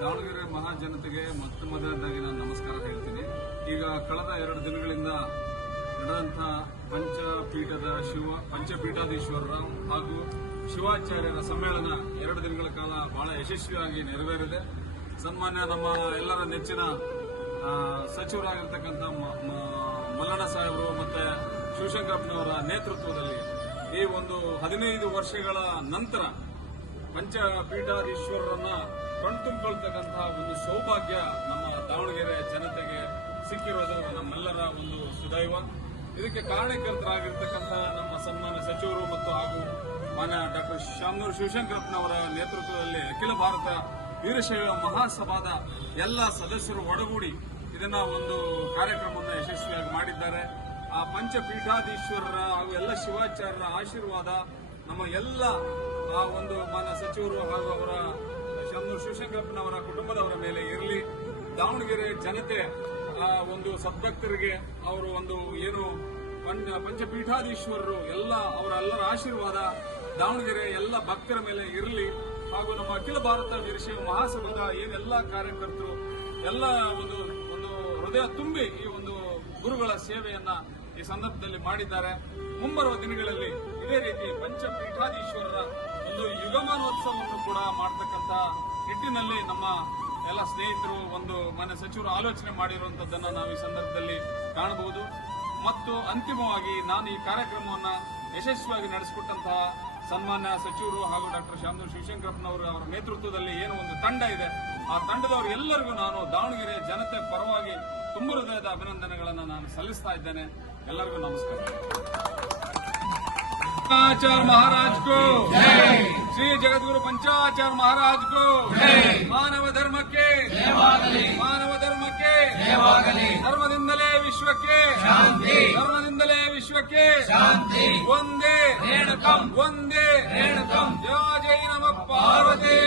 ದಾವಣಗೆರೆ ಮಹಾಜನತೆಗೆ ಮೊತ್ತ ಮೊದಲನೇದಾಗಿ ನಾನು ನಮಸ್ಕಾರ ಹೇಳ್ತೀನಿ. ಈಗ ಕಳೆದ ಎರಡು ದಿನಗಳಿಂದ ನಡೆದಂಥ ಪಂಚಪೀಠದ ಶಿವ, ಪಂಚಪೀಠಾಧೀಶ್ವರರ ಹಾಗೂ ಶಿವಾಚಾರ್ಯರ ಸಮ್ಮೇಳನ ಎರಡು ದಿನಗಳ ಕಾಲ ಬಹಳ ಯಶಸ್ವಿಯಾಗಿ ನೆರವೇರಿದೆ. ಸನ್ಮಾನ್ಯ ನಮ್ಮ ಎಲ್ಲರ ನೆಚ್ಚಿನ ಸಚಿವರಾಗಿರ್ತಕ್ಕಂಥ ಮಲ್ಲಣ್ಣ ಸಾಹೇಬರು ಮತ್ತೆ ಶಿವಶಂಕರಪ್ಪನವರ ನೇತೃತ್ವದಲ್ಲಿ ಈ ಒಂದು ಹದಿನೈದು ವರ್ಷಗಳ ನಂತರ ಪಂಚಪೀಠಾಧೀಶ್ವರರನ್ನ ಕಣ್ತುಂಬಿಕೊಳ್ತಕ್ಕಂತಹ ಒಂದು ಸೌಭಾಗ್ಯ ನಮ್ಮ ದಾವಣಗೆರೆ ಜನತೆಗೆ ಸಿಕ್ಕಿರೋದು, ನಮ್ಮೆಲ್ಲರ ಒಂದು ಸುದೈವ. ಇದಕ್ಕೆ ಕಾರಣಕರ್ತರಾಗಿರ್ತಕ್ಕಂತಹ ನಮ್ಮ ಸನ್ಮಾನ್ಯ ಸಚಿವರು ಮತ್ತು ಹಾಗೂ ಮನ ಡಾಕ್ಟರ್ ಶಾಮನೂರು ಶಿವಶಂಕರಪ್ಪನವರ ನೇತೃತ್ವದಲ್ಲಿ ಅಖಿಲ ಭಾರತ ವೀರಶೈವ ಮಹಾಸಭಾದ ಎಲ್ಲ ಸದಸ್ಯರು ಒಡಗೂಡಿ ಇದನ್ನ ಒಂದು ಕಾರ್ಯಕ್ರಮವನ್ನು ಯಶಸ್ವಿಯಾಗಿ ಮಾಡಿದ್ದಾರೆ. ಆ ಪಂಚಪೀಠಾಧೀಶ್ವರರ ಹಾಗೂ ಎಲ್ಲ ಶಿವಾಚಾರ್ಯರ ಆಶೀರ್ವಾದ ನಮ್ಮ ಎಲ್ಲ ಆ ಒಂದು ಮಾನ್ಯ ಸಚಿವರು ಹಾಗೂ ಅವರ ಶಾಮನೂರು ಶಿವಶಂಕರಪ್ಪನವರ ಕುಟುಂಬದವರ ಮೇಲೆ ಇರಲಿ. ದಾವಣಗೆರೆ ಜನತೆ ಒಂದು ಸದ್ಭಕ್ತರಿಗೆ ಅವರು ಒಂದು ಏನು ಪಂಚ, ಪಂಚಪೀಠಾಧೀಶ್ವರರು, ಎಲ್ಲ ಅವರೆಲ್ಲರ ಆಶೀರ್ವಾದ ದಾವಣಗೆರೆ ಎಲ್ಲ ಭಕ್ತರ ಮೇಲೆ ಇರಲಿ. ಹಾಗೂ ನಮ್ಮ ಅಖಿಲ ಭಾರತ ವೀರಶೈವ ಮಹಾಸಭಾದ ಏನೆಲ್ಲ ಕಾರ್ಯಕರ್ತರು, ಎಲ್ಲ ಒಂದು ಒಂದು ಹೃದಯ ತುಂಬಿ ಈ ಒಂದು ಗುರುಗಳ ಸೇವೆಯನ್ನ ಈ ಸಂದರ್ಭದಲ್ಲಿ ಮಾಡಿದ್ದಾರೆ. ಮುಂಬರುವ ದಿನಗಳಲ್ಲಿ ಇದೇ ರೀತಿ ಪಂಚಪೀಠಾಧೀಶ್ವರ ಯುಗಮಾನೋತ್ಸವವನ್ನು ಕೂಡ ಮಾಡತಕ್ಕಂತ ನಿಟ್ಟಿನಲ್ಲಿ ನಮ್ಮ ಎಲ್ಲ ಸ್ನೇಹಿತರು ಒಂದು ಮನೆ ಸಚಿವರು ಆಲೋಚನೆ ಮಾಡಿರುವಂತದ್ದನ್ನ ನಾವು ಈ ಸಂದರ್ಭದಲ್ಲಿ ಕಾಣಬಹುದು. ಮತ್ತು ಅಂತಿಮವಾಗಿ ನಾನು ಈ ಕಾರ್ಯಕ್ರಮವನ್ನು ಯಶಸ್ವಿಯಾಗಿ ನಡೆಸಿಕೊಟ್ಟಂತಹ ಸನ್ಮಾನ್ಯ ಸಚಿವರು ಹಾಗೂ ಡಾಕ್ಟರ್ ಶಾಮನೂರ್ ಶಿವಶಂಕರಪ್ಪನವರು ಅವರ ನೇತೃತ್ವದಲ್ಲಿ ಏನು ಒಂದು ತಂಡ ಇದೆ. ಆ ತಂಡದವರು ಎಲ್ಲರಿಗೂ ನಾನು ದಾವಣಗೆರೆ ಜನತೆ ಪರವಾಗಿ ತುಂಬ ಹೃದಯದ ಅಭಿನಂದನೆಗಳನ್ನು ನಾನು ಸಲ್ಲಿಸ್ತಾ ಇದ್ದೇನೆ. ಎಲ್ಲರಿಗೂ ನಮಸ್ಕಾರ. ಮಹಾರಾಜ್ ಜಗದ್ಗುರು ಪಂಚಾಚಾರ ಮಹಾರಾಜ್ ಮಾನವ ಧರ್ಮಕ್ಕೆ. ಮಾನವ ಧರ್ಮಕ್ಕೆ. ಧರ್ಮದಿಂದಲೇ ವಿಶ್ವಕ್ಕೆ. ಶಾಂತಿ. ಧರ್ಮದಿಂದಲೇ ವಿಶ್ವಕ್ಕೆ. ಶಾಂತಿ. ಒಂದೇ. ಒಂದೇ. ಜಯ ಜೈ ನಮ. ಪಾರ್ವತಿ